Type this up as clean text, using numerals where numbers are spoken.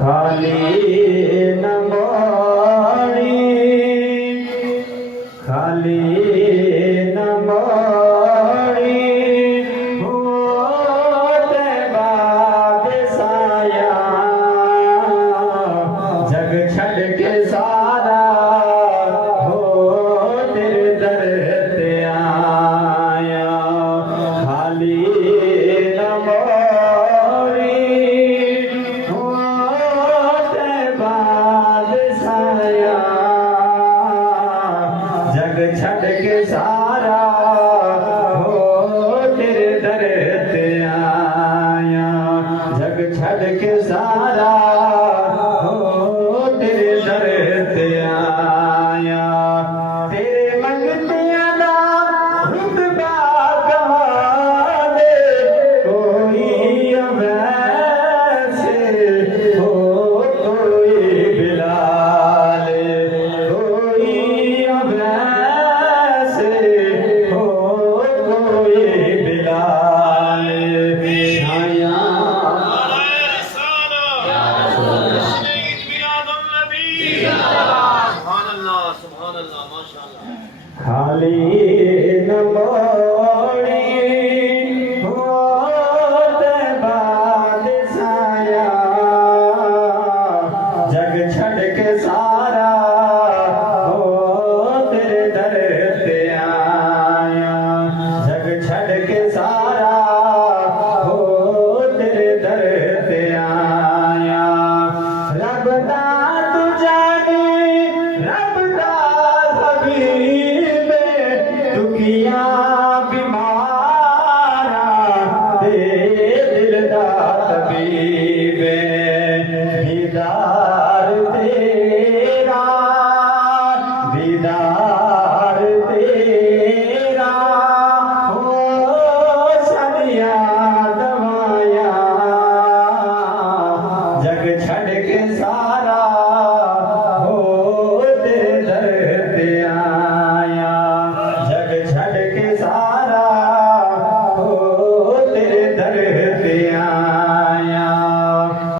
खाली न मोड़ी खाली न मोड़ी होते बाद साया जग छड़ के सारा हो तेरे दर ते आया खाली न मोड़ी जग छड़ के सारा हो तेरे दर ते आया जग छड़ के सारा हो तेरे दर ते आया तेरे मंगतियां दा रुतबा गवा दे कोई अवैसे हो कोई बिलाल कोई अवैसे हो कोई बिलाल छाया खाली न मोड़ी होते बाद साया जग छड़ के सारा हो तेरे दर ते आया जग छड़ के सारा हो तेरे दर ते आया रब दा तू जाने रब दा हबीब दुखिया बीमारा दे दिल दा तबीब दीदार तेरा दीदार